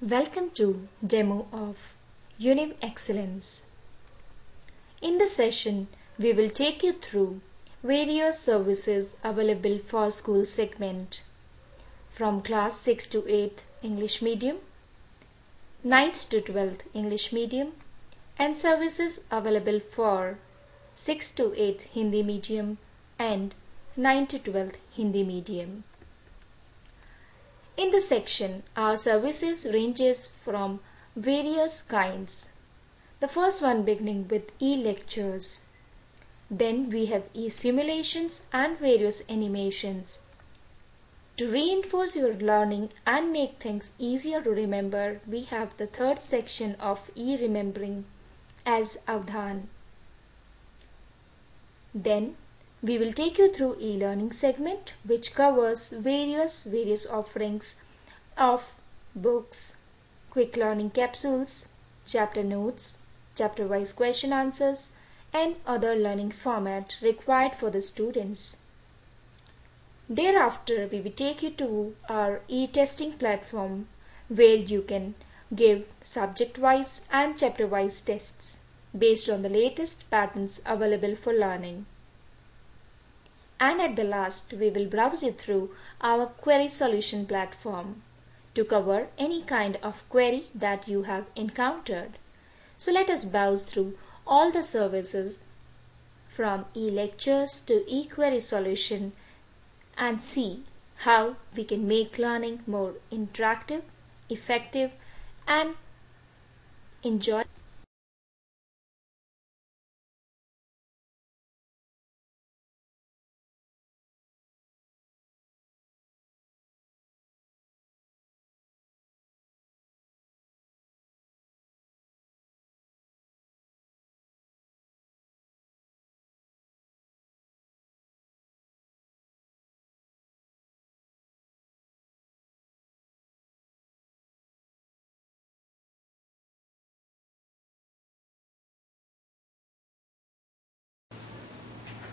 Welcome to Demo of Unim Excellence. In this session, we will take you through various services available for school segment from class 6 to 8 English medium, 9th to 12th English medium, and services available for 6 to 8 Hindi medium and 9 to 12th Hindi medium. In this section, our services ranges from various kinds. The first one beginning with e-lectures. Then we have e-simulations and various animations. To reinforce your learning and make things easier to remember, we have the third section of e-remembering as Avdhan. Then we will take you through e-learning segment, which covers various offerings of books, quick learning capsules, chapter notes, chapter-wise question answers, and other learning format required for the students. Thereafter, we will take you to our e-testing platform where you can give subject-wise and chapter-wise tests based on the latest patterns available for learning. And at the last, we will browse you through our query solution platform to cover any kind of query that you have encountered. So let us browse through all the services from e-lectures to e-query solution and see how we can make learning more interactive, effective, and enjoyable.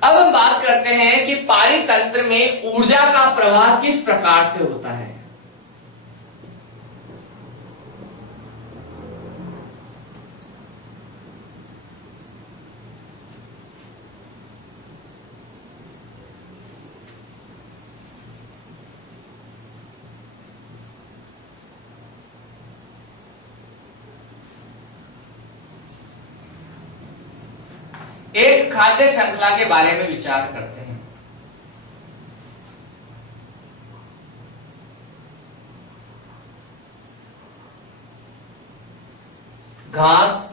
अब हम बात करते हैं कि पारितंत्र में ऊर्जा का प्रवाह किस प्रकार से होता है। एक खाद्य श्रृंखला के बारे में विचार करते हैं। घास,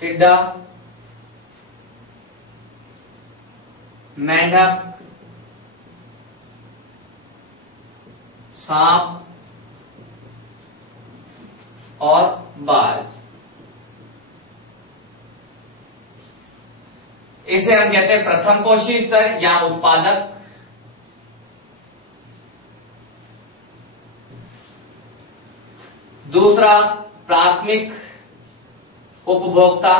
टिड्डा, मेंढक, सांप और बाज। इसे हम कहते हैं प्रथम पोषी स्तर या उत्पादक। दूसरा प्राथमिक उपभोक्ता।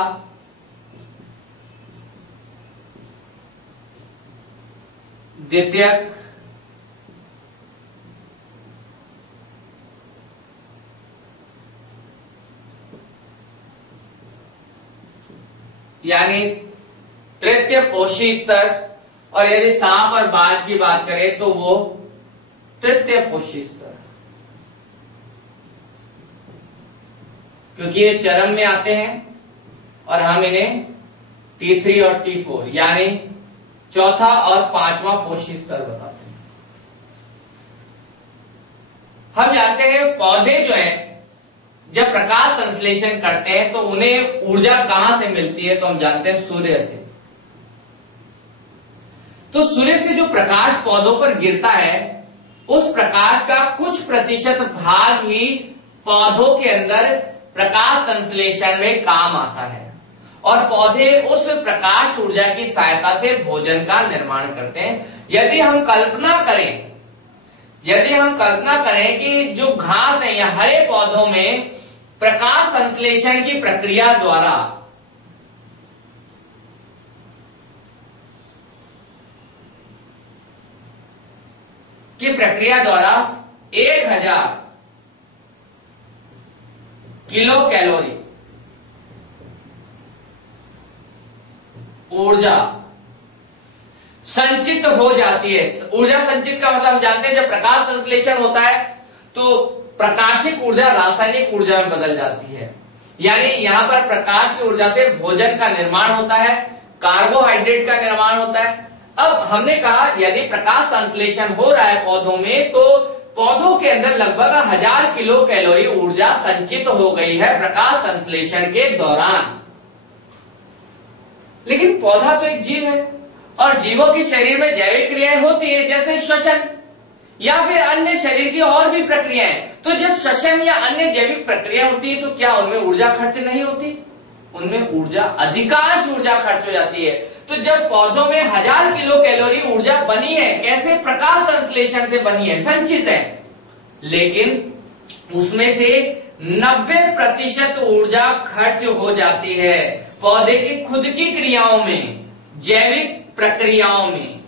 द्वितीयक यानी तृतीय पोषी स्तर, और यदि सांप और बाज की बात करें तो वो तृतीय पोषी स्तर, क्योंकि ये चरम में आते हैं और हम इन्हें T3 और T4 यानी चौथा और पांचवा पोषी स्तर बताते हैं। हम जानते हैं पौधे जो हैं जब प्रकाश संश्लेषण करते हैं तो उन्हें ऊर्जा कहां से मिलती है, तो हम जानते हैं सूर्य से। तो सूर्य से जो प्रकाश पौधों पर गिरता है, उस प्रकाश का कुछ प्रतिशत भाग ही पौधों के अंदर प्रकाश संश्लेषण में काम आता है और पौधे उस प्रकाश ऊर्जा की सहायता से भोजन का निर्माण करते हैं। यदि हम कल्पना करें कि जो घास है या हरे पौधों में प्रकाश संश्लेषण की प्रक्रिया द्वारा की प्रक्रिया द्वारा 1000 किलो कैलोरी ऊर्जा संचित हो जाती है। ऊर्जा संचित का मतलब हम जानते हैं, जब प्रकाश संश्लेषण होता है तो प्रकाशिक ऊर्जा रासायनिक ऊर्जा में बदल जाती है। यानी यहां पर प्रकाश की ऊर्जा से भोजन का निर्माण होता है, कार्बोहाइड्रेट का निर्माण होता है। अब हमने कहा यदि प्रकाश संश्लेषण हो रहा है पौधों में, तो पौधों के अंदर लगभग 1000 किलो कैलोरी ऊर्जा संचित हो गई है प्रकाश संश्लेषण के दौरान। लेकिन पौधा तो एक जीव है और जीवों के शरीर में जैविक क्रियाएं होती है, जैसे श्वसन या फिर अन्य शरीर की और भी प्रक्रियाएं। तो जब श्वसन या अन्य जैविक प्रक्रिया होती है तो क्या उनमें ऊर्जा खर्च नहीं होती? उनमें ऊर्जा, अधिकांश ऊर्जा खर्च हो जाती है। तो जब पौधों में 1000 किलो कैलोरी ऊर्जा बनी है, कैसे? प्रकाश संश्लेषण से बनी है, संचित है, लेकिन उसमें से 90% ऊर्जा खर्च हो जाती है पौधे की खुद की क्रियाओं में, जैविक प्रक्रियाओं में।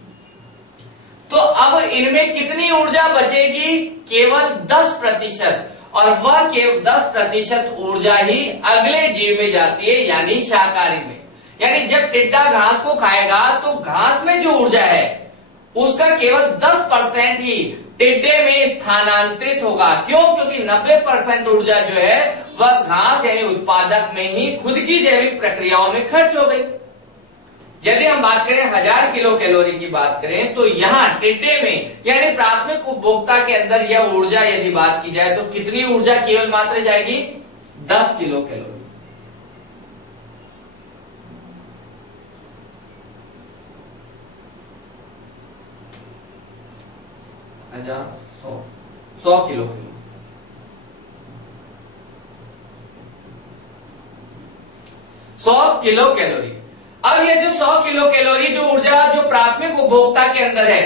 तो अब इनमें कितनी ऊर्जा बचेगी? केवल 10%, और वह केवल 10% ऊर्जा ही अगले जीव में जाती है, यानी शाकाहारी में। यानी जब टिड्डा घास को खाएगा तो घास में जो ऊर्जा है उसका केवल 10% ही टिड्डे में स्थानांतरित होगा। क्यों? क्योंकि 90% ऊर्जा जो है वह घास यानी उत्पादक में ही खुद की जैविक प्रक्रियाओं में खर्च हो गई। यदि हम बात करें 1000 किलो कैलोरी की बात करें, तो यहाँ टिड्डे में यानी प्राथमिक उपभोक्ता के अंदर यह ऊर्जा यदि बात की जाए तो कितनी ऊर्जा केवल मात्र जाएगी? 10 किलो कैलोरी। हजार 100 किलो किलो 100 किलो कैलोरी। अब ये जो 100 किलो कैलोरी जो ऊर्जा जो प्राथमिक उपभोक्ता के अंदर है,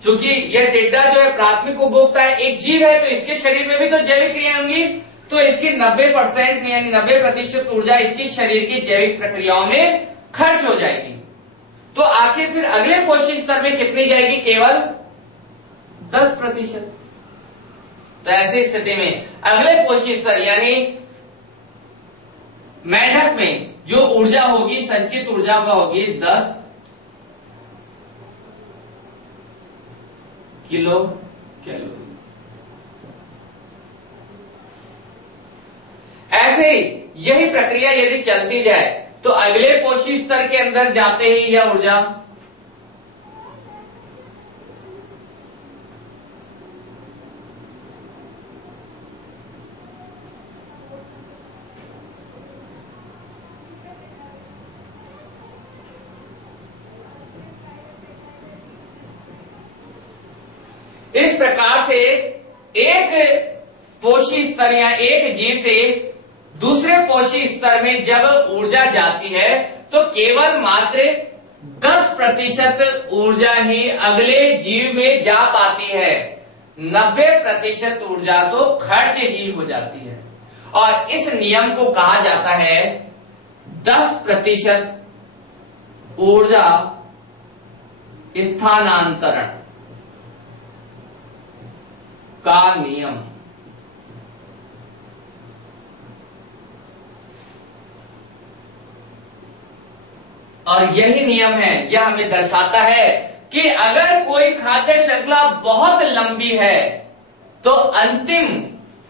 चूंकि यह टिड्डा जो है प्राथमिक उपभोक्ता है, एक जीव है, तो इसके शरीर में भी तो जैविक क्रिया होंगी, तो इसकी 90% यानी 90% ऊर्जा इसकी शरीर की जैविक प्रक्रियाओं में खर्च हो जाएगी। तो आखिर फिर अगले पोषी स्तर में कितनी जाएगी? केवल 10%। तो ऐसी स्थिति में अगले पोषी स्तर यानी मेंढक में जो ऊर्जा होगी, संचित ऊर्जा वह होगी 10 किलो कैलोरी। ऐसे ही यही प्रक्रिया यदि चलती जाए तो अगले पोषी स्तर के अंदर जाते ही यह ऊर्जा इस प्रकार से एक पोषी स्तर या एक जीव से दूसरे पोषी स्तर में जब ऊर्जा जाती है तो केवल मात्र 10% ऊर्जा ही अगले जीव में जा पाती है। 90% ऊर्जा तो खर्च ही हो जाती है। और इस नियम को कहा जाता है 10% ऊर्जा स्थानांतरण का नियम। और यही नियम है, यह हमें दर्शाता है कि अगर कोई खाद्य श्रृंखला बहुत लंबी है तो अंतिम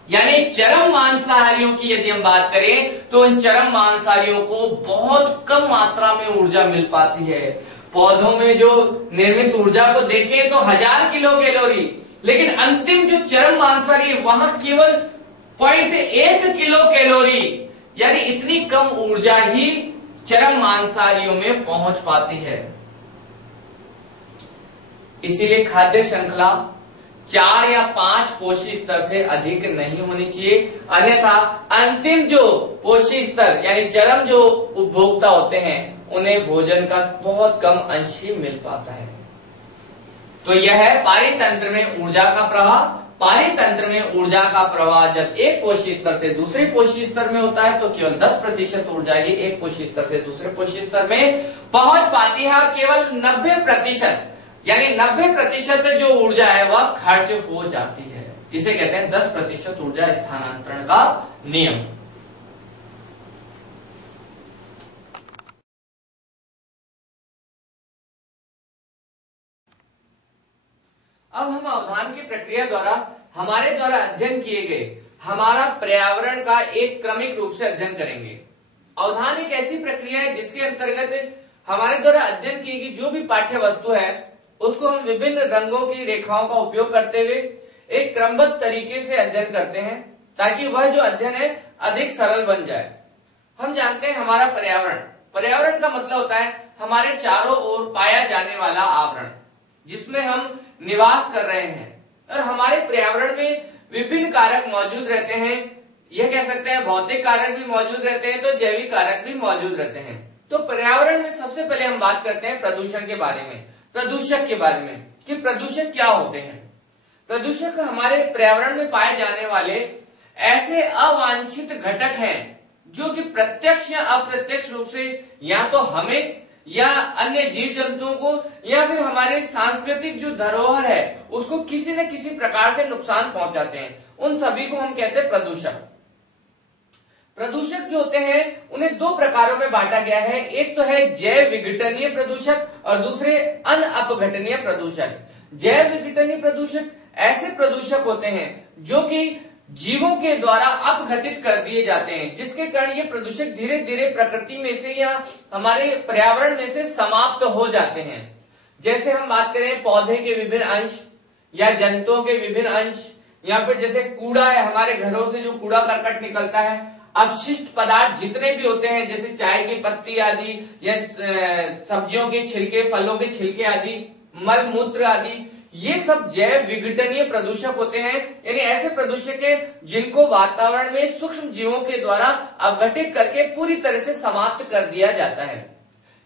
यानी चरम मांसाहारियों की यदि हम बात करें तो उन चरम मांसाहारियों को बहुत कम मात्रा में ऊर्जा मिल पाती है। पौधों में जो निर्मित ऊर्जा को देखें तो 1000 किलो कैलोरी, लेकिन अंतिम जो चरम मांसाहारी वहां केवल 0.1 किलो कैलोरी, यानी इतनी कम ऊर्जा ही चरम मांसाहारियों में पहुंच पाती है। इसीलिए खाद्य श्रृंखला 4 या 5 पोषी स्तर से अधिक नहीं होनी चाहिए, अन्यथा अंतिम जो पोषी स्तर यानी चरम जो उपभोक्ता होते हैं उन्हें भोजन का बहुत कम अंश ही मिल पाता है। तो यह है पारितंत्र में ऊर्जा का प्रवाह। पारितंत्र में ऊर्जा का प्रवाह जब एक पोषी स्तर से दूसरे पोषी स्तर में होता है तो केवल 10% ऊर्जा ही एक पोषी स्तर से दूसरे पोषी स्तर में पहुंच पाती है और केवल 90% यानी 90% जो ऊर्जा है वह खर्च हो जाती है। इसे कहते हैं 10% ऊर्जा स्थानांतरण का नियम। अब हम अवधान की प्रक्रिया द्वारा हमारे द्वारा अध्ययन किए गए हमारा पर्यावरण का एक क्रमिक रूप से अध्ययन करेंगे। अवधान एक ऐसी प्रक्रिया है जिसके अंतर्गत हमारे द्वारा अध्ययन की गई जो भी पाठ्य वस्तु है उसको हम विभिन्न रंगों की रेखाओं का उपयोग करते हुए एक क्रमबद्ध तरीके से अध्ययन करते हैं ताकि वह जो अध्ययन है अधिक सरल बन जाए। हम जानते हैं हमारा पर्यावरण का मतलब होता है हमारे चारों ओर पाया जाने वाला आवरण जिसमें हम निवास कर रहे हैं। और हमारे पर्यावरण में विभिन्न कारक मौजूद रहते हैं। यह कह सकते हैं भौतिक कारक भी मौजूद रहते हैं तो जैविक कारक भी मौजूद रहते हैं। तो पर्यावरण में सबसे पहले हम बात करते हैं प्रदूषण के बारे में, प्रदूषक के बारे में कि प्रदूषक क्या होते हैं। प्रदूषक हमारे पर्यावरण में पाए जाने वाले ऐसे अवांछित घटक हैं जो कि प्रत्यक्ष या अप्रत्यक्ष रूप से या तो हमें या अन्य जीव जंतुओं को या फिर हमारे सांस्कृतिक जो धरोहर है उसको किसी न किसी प्रकार से नुकसान पहुंचाते हैं। उन सभी को हम कहते हैं प्रदूषक। प्रदूषक जो होते हैं उन्हें दो प्रकारों में बांटा गया है। एक तो है जैव विघटनीय प्रदूषक और दूसरे अनअपघटनीय प्रदूषक। जैव विघटनीय प्रदूषक ऐसे प्रदूषक होते हैं जो कि जीवों के द्वारा अपघटित कर दिए जाते हैं जिसके कारण ये प्रदूषक धीरे धीरे प्रकृति में से या हमारे पर्यावरण में से समाप्त हो जाते हैं। जैसे हम बात करें पौधे के विभिन्न अंश या जंतुओं के विभिन्न अंश या फिर जैसे कूड़ा है, हमारे घरों से जो कूड़ा करकट निकलता है, अपशिष्ट पदार्थ जितने भी होते हैं जैसे चाय की पत्ती आदि या सब्जियों के छिलके, फलों के छिलके आदि, मल मूत्र आदि, ये सब जैव विघटनीय प्रदूषक होते हैं। यानी ऐसे प्रदूषक है जिनको वातावरण में सूक्ष्म जीवों के द्वारा अपघटित करके पूरी तरह से समाप्त कर दिया जाता है।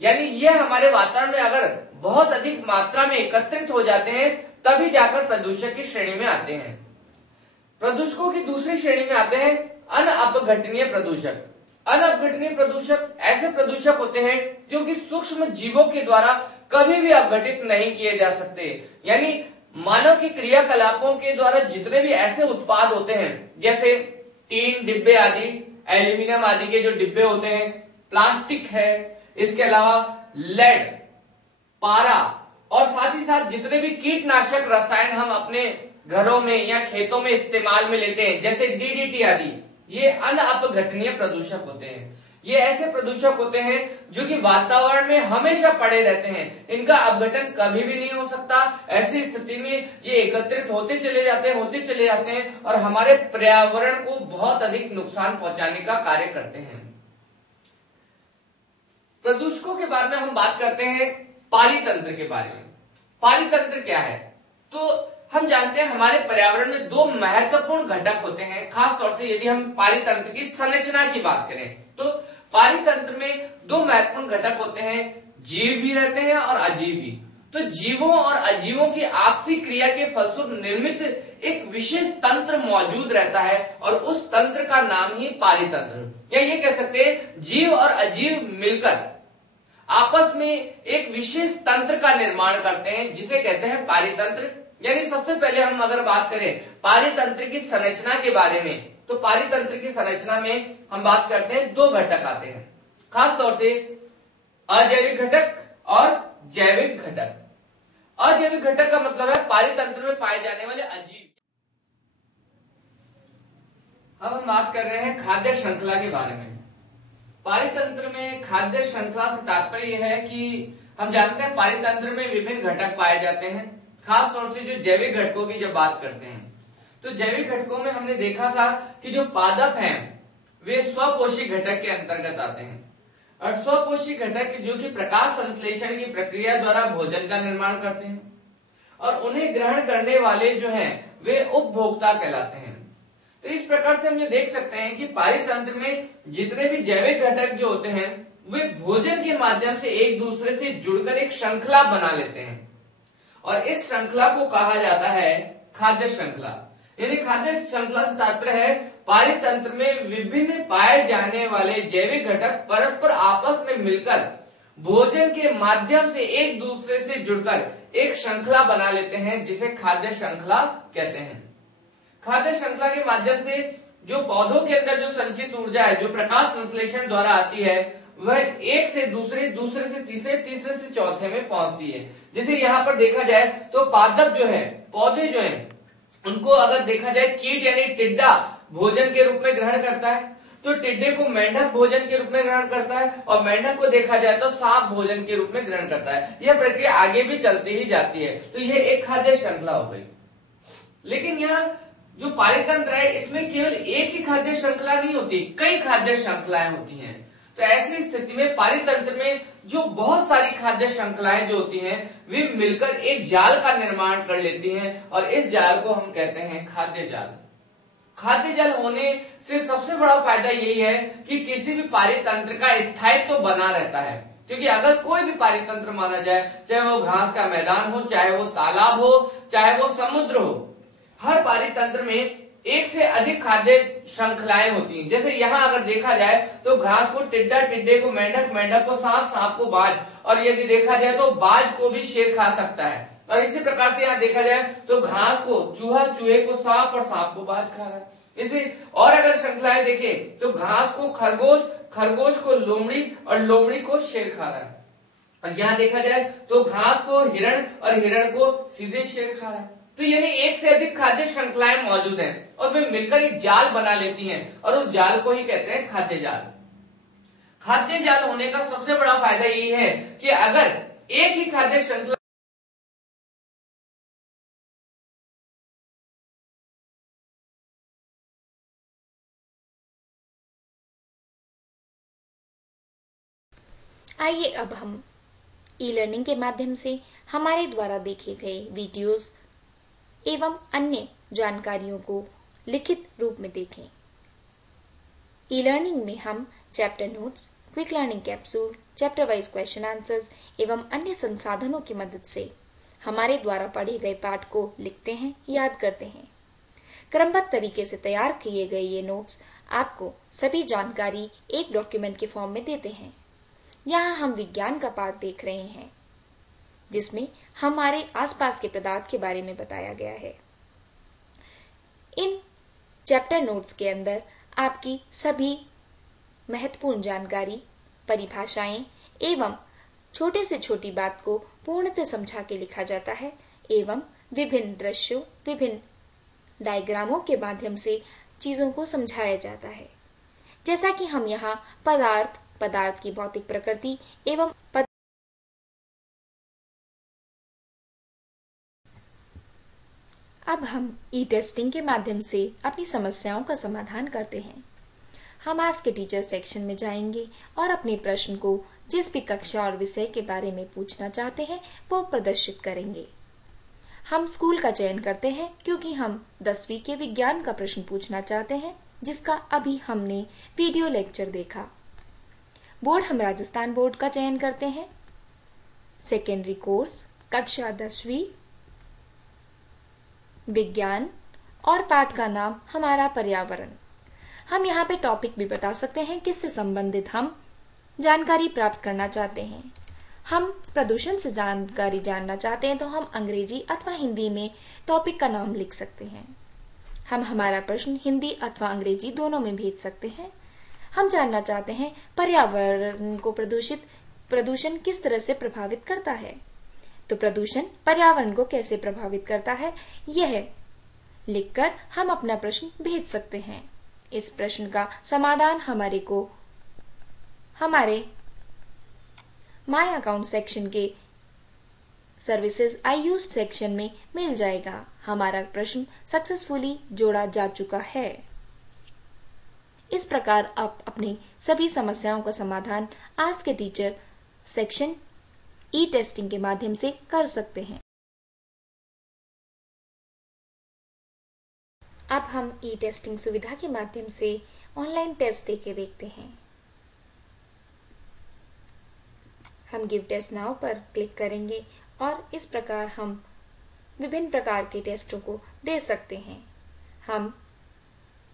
यानी यह हमारे वातावरण में अगर बहुत अधिक मात्रा में एकत्रित हो जाते हैं तभी जाकर प्रदूषक की श्रेणी में आते हैं। प्रदूषकों की दूसरी श्रेणी में आते हैं अनअपघटनीय प्रदूषक। अनअपघटनीय प्रदूषक ऐसे प्रदूषक होते हैं जो कि सूक्ष्म जीवों के द्वारा कभी भी अपघटित नहीं किए जा सकते। यानी मानव की क्रियाकलापों के द्वारा जितने भी ऐसे उत्पाद होते हैं जैसे टीन डिब्बे आदि, एल्यूमिनियम आदि के जो डिब्बे होते हैं, प्लास्टिक है, इसके अलावा लेड, पारा और साथ ही साथ जितने भी कीटनाशक रसायन हम अपने घरों में या खेतों में इस्तेमाल में लेते हैं जैसे डीडीटी आदि, ये अनअपघटनीय प्रदूषक होते हैं। ये ऐसे प्रदूषक होते हैं जो कि वातावरण में हमेशा पड़े रहते हैं, इनका अपघटन कभी भी नहीं हो सकता। ऐसी स्थिति में ये एकत्रित होते चले जाते हैं और हमारे पर्यावरण को बहुत अधिक नुकसान पहुंचाने का कार्य करते हैं। प्रदूषकों के बारे में हम बात करते हैं पारितंत्र के बारे में। पारितंत्र क्या है? तो हम जानते हैं हमारे पर्यावरण में दो महत्वपूर्ण घटक होते हैं। खास तौर से यदि हम पारितंत्र की संरचना की बात करें तो पारितंत्र में दो महत्वपूर्ण घटक होते हैं, जीव भी रहते हैं और अजीव भी। तो जीवों और अजीवों की आपसी क्रिया के फलस्वरूप निर्मित एक विशेष तंत्र मौजूद रहता है और उस तंत्र का नाम ही पारितंत्र, या ये कह सकते हैं जीव और अजीव मिलकर आपस में एक विशेष तंत्र का निर्माण करते हैं जिसे कहते हैं पारितंत्र। यानी सबसे पहले हम अगर बात करें पारितंत्र की संरचना के बारे में तो पारितंत्र की संरचना में हम बात करते हैं दो घटक आते हैं, खास तौर से अजैविक घटक और जैविक घटक। अजैविक घटक का मतलब है पारितंत्र में पाए जाने वाले अजीव। अब हम बात कर रहे हैं खाद्य श्रृंखला के बारे में। पारितंत्र में खाद्य श्रृंखला से तात्पर्य यह है कि हम जानते हैं पारितंत्र में विभिन्न घटक पाए जाते हैं। खास तौर से जो जैविक घटकों की जब बात करते हैं तो जैविक घटकों में हमने देखा था कि जो पादप हैं वे स्वपोषी घटक के अंतर्गत आते हैं और स्वपोषी घटक जो कि प्रकाश संश्लेषण की प्रक्रिया द्वारा भोजन का निर्माण करते हैं और उन्हें ग्रहण करने वाले जो हैं वे उपभोक्ता कहलाते हैं। तो इस प्रकार से हम ये देख सकते हैं कि पारितंत्र में जितने भी जैविक घटक जो होते हैं वे भोजन के माध्यम से एक दूसरे से जुड़कर एक श्रृंखला बना लेते हैं और इस श्रृंखला को कहा जाता है खाद्य श्रृंखला। यानी खाद्य श्रृंखला से तात्पर्य है पारितंत्र में विभिन्न पाए जाने वाले जैविक घटक परस्पर आपस में मिलकर भोजन के माध्यम से एक दूसरे से जुड़कर एक श्रृंखला बना लेते हैं जिसे खाद्य श्रृंखला कहते हैं। खाद्य श्रृंखला के माध्यम से जो पौधों के अंदर जो संचित ऊर्जा है, जो प्रकाश संश्लेषण द्वारा आती है, वह एक से दूसरे, दूसरे से तीसरे, तीसरे से चौथे में पहुंचती है। जैसे यहाँ पर देखा जाए तो पादप जो है, पौधे जो है, उनको अगर देखा जाए कीट यानी टिड्डा भोजन के रूप में ग्रहण करता है, तो टिड्डे को मेंढक भोजन के रूप में ग्रहण करता है, और मेंढक को देखा जाए तो सांप भोजन के रूप में ग्रहण करता है। यह प्रक्रिया आगे भी चलती ही जाती है। तो यह एक खाद्य श्रृंखला हो गई। लेकिन यहाँ जो पारितंत्र है, इसमें केवल एक ही खाद्य श्रृंखला नहीं होती, कई खाद्य श्रृंखलाएं होती हैं। तो ऐसी स्थिति में पारितंत्र में जो बहुत सारी खाद्य श्रृंखलाएं जो होती हैं, वे मिलकर एक जाल का निर्माण कर लेती हैं, और इस जाल को हम कहते हैं खाद्य जाल। खाद्य जाल होने से सबसे बड़ा फायदा यही है कि किसी भी पारितंत्र का स्थायित्व तो बना रहता है। क्योंकि अगर कोई भी पारितंत्र माना जाए, चाहे वो घास का मैदान हो, चाहे वो तालाब हो, चाहे वो समुद्र हो, हर पारितंत्र में एक से अधिक खाद्य श्रृंखलाएं होती हैं। जैसे यहाँ अगर देखा जाए तो घास को टिड्डा, टिड्डे को मेंढक, मेंढक को सांप, सांप को बाज, और यदि देखा जाए तो बाज को भी शेर खा सकता है। और इसी प्रकार से यहाँ देखा जाए तो घास को चूहा, चूहे को सांप, और सांप को बाज खा रहा है। इसी और अगर श्रृंखलाएं देखें तो घास को खरगोश, खरगोश को लोमड़ी, और लोमड़ी को शेर खा रहा है। और यहाँ देखा जाए तो घास को हिरण, और हिरण को सीधे शेर खा रहा है। तो यानी एक से अधिक खाद्य श्रृंखलाएं मौजूद हैं, और वे मिलकर एक जाल बना लेती हैं, और उस जाल को ही कहते हैं खाद्य जाल। खाद्य जाल होने का सबसे बड़ा फायदा यही है कि अगर एक ही खाद्य श्रृंखला आइए अब हम ई लर्निंग के माध्यम से हमारे द्वारा देखे गए वीडियोस एवं अन्य जानकारियों को लिखित रूप में देखें। ई लर्निंग में हम chapter notes, quick learning capsule, chapter wise question answers एवं अन्य संसाधनों की मदद से हमारे द्वारा पढ़े गए पाठ को लिखते हैं, याद करते हैं। क्रमबद्ध तरीके से तैयार किए गए ये नोट्स आपको सभी जानकारी एक डॉक्यूमेंट के फॉर्म में देते हैं। यहाँ हम विज्ञान का पाठ देख रहे हैं, जिसमें हमारे आसपास के पदार्थ के बारे में बताया गया है। इन चैप्टर नोट्स के अंदर आपकी सभी महत्वपूर्ण जानकारी, परिभाषाएं एवं छोटे से छोटी बात को पूर्णतः समझा के लिखा जाता है, एवं विभिन्न दृश्यों, विभिन्न डायग्रामों के माध्यम से चीजों को समझाया जाता है। जैसा कि हम यहाँ पदार्थ की भौतिक प्रकृति एवं अब हम ई टेस्टिंग के माध्यम से अपनी समस्याओं का समाधान करते हैं। हम आज के टीचर सेक्शन में जाएंगे और अपने प्रश्न को जिस भी कक्षा और विषय के बारे में पूछना चाहते हैं वो प्रदर्शित करेंगे। हम स्कूल का चयन करते हैं क्योंकि हम 10वीं के विज्ञान का प्रश्न पूछना चाहते हैं, जिसका अभी हमने वीडियो लेक्चर देखा। बोर्ड हम राजस्थान बोर्ड का चयन करते हैं। सेकेंडरी कोर्स कक्षा 10वीं विज्ञान, और पाठ का नाम हमारा पर्यावरण। हम यहाँ पे टॉपिक भी बता सकते हैं किससे संबंधित हम जानकारी प्राप्त करना चाहते हैं। हम प्रदूषण से जानकारी जानना चाहते हैं तो हम अंग्रेजी अथवा हिंदी में टॉपिक का नाम लिख सकते हैं। हम हमारा प्रश्न हिंदी अथवा अंग्रेजी दोनों में भेज सकते हैं। हम जानना चाहते हैं पर्यावरण को प्रदूषण किस तरह से प्रभावित करता है, तो प्रदूषण पर्यावरण को कैसे प्रभावित करता है, यह लिखकर हम अपना प्रश्न भेज सकते हैं। इस प्रश्न का समाधान हमारे माय अकाउंट सेक्शन के सर्विसेज आई यूज सेक्शन में मिल जाएगा। हमारा प्रश्न सक्सेसफुली जोड़ा जा चुका है। इस प्रकार आप अपनी सभी समस्याओं का समाधान आज के टीचर सेक्शन ई टेस्टिंग के माध्यम से कर सकते हैं। अब हम ई टेस्टिंग सुविधा के माध्यम से ऑनलाइन टेस्ट देके देखते हैं। हम गिव टेस्ट नाउ पर क्लिक करेंगे और इस प्रकार हम विभिन्न प्रकार के टेस्टों को दे सकते हैं। हम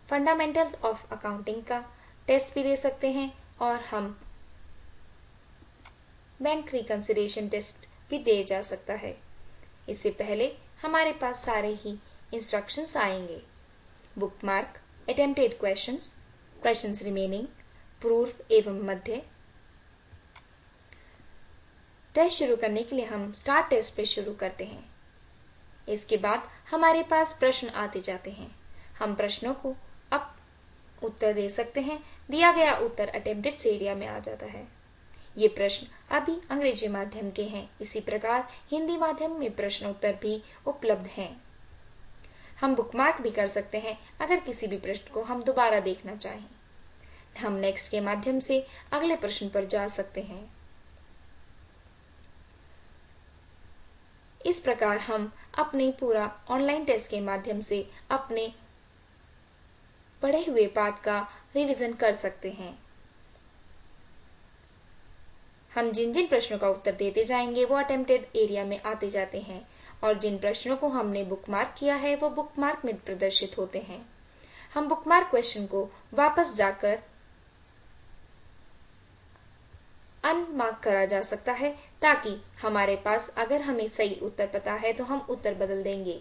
फंडामेंटल ऑफ अकाउंटिंग का टेस्ट भी दे सकते हैं और हम बैंक रिकंसिलिएशन टेस्ट भी दिया जा सकता है। इससे पहले हमारे पास सारे ही इंस्ट्रक्शंस आएंगे। Bookmark, attempted questions, questions remaining, पूर्व एवं मध्य। टेस्ट शुरू करने के लिए हम स्टार्ट टेस्ट पे शुरू करते हैं। इसके बाद हमारे पास प्रश्न आते जाते हैं। हम प्रश्नों को अब उत्तर दे सकते हैं। दिया गया उत्तर अटेम्प्टेड एरिया में आ जाता है। ये प्रश्न अभी अंग्रेजी माध्यम के हैं। इसी प्रकार हिंदी माध्यम में प्रश्न उत्तर भी उपलब्ध हैं। हम बुकमार्क भी कर सकते हैं अगर किसी भी प्रश्न को हम दोबारा देखना चाहें। हम नेक्स्ट के माध्यम से अगले प्रश्न पर जा सकते हैं। इस प्रकार हम अपने पूरा ऑनलाइन टेस्ट के माध्यम से अपने पढ़े हुए पाठ का रिवीजन कर सकते हैं। हम जिन जिन प्रश्नों का उत्तर देते जाएंगे वो अटेम्प्टेड एरिया में आते जाते हैं और जिन प्रश्नों को हमने बुकमार्क किया है वो बुकमार्क में प्रदर्शित होते हैं। हम बुकमार्क क्वेश्चन को वापस जाकर अनमार्क करा जा सकता है ताकि हमारे पास अगर हमें सही उत्तर पता है तो हम उत्तर बदल देंगे।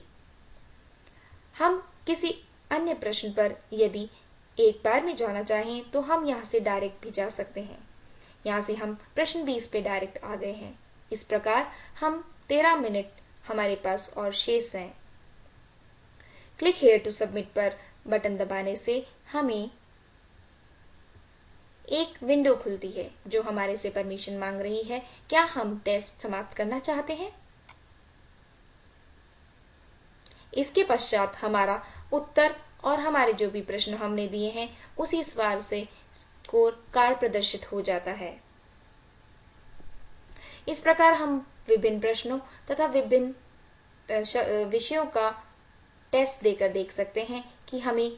हम किसी अन्य प्रश्न पर यदि एक बार में जाना चाहें तो हम यहाँ से डायरेक्ट भी जा सकते हैं। यहाँ से हम प्रश्न 20 पे डायरेक्ट आ गए हैं। इस प्रकार हम 13 मिनट हमारे पास और शेष हैं। क्लिक हेयर टू सबमिट पर बटन दबाने से हमें एक विंडो खुलती है जो हमारे से परमिशन मांग रही है। क्या हम टेस्ट समाप्त करना चाहते हैं? इसके पश्चात हमारा उत्तर और हमारे जो भी प्रश्न हमने दिए हैं उसी सवाल से स्कोर कार्ड प्रदर्शित हो जाता है। इस प्रकार हम विभिन्न प्रश्नों तथा विभिन्न विषयों का टेस्ट देकर देख सकते हैं कि हमें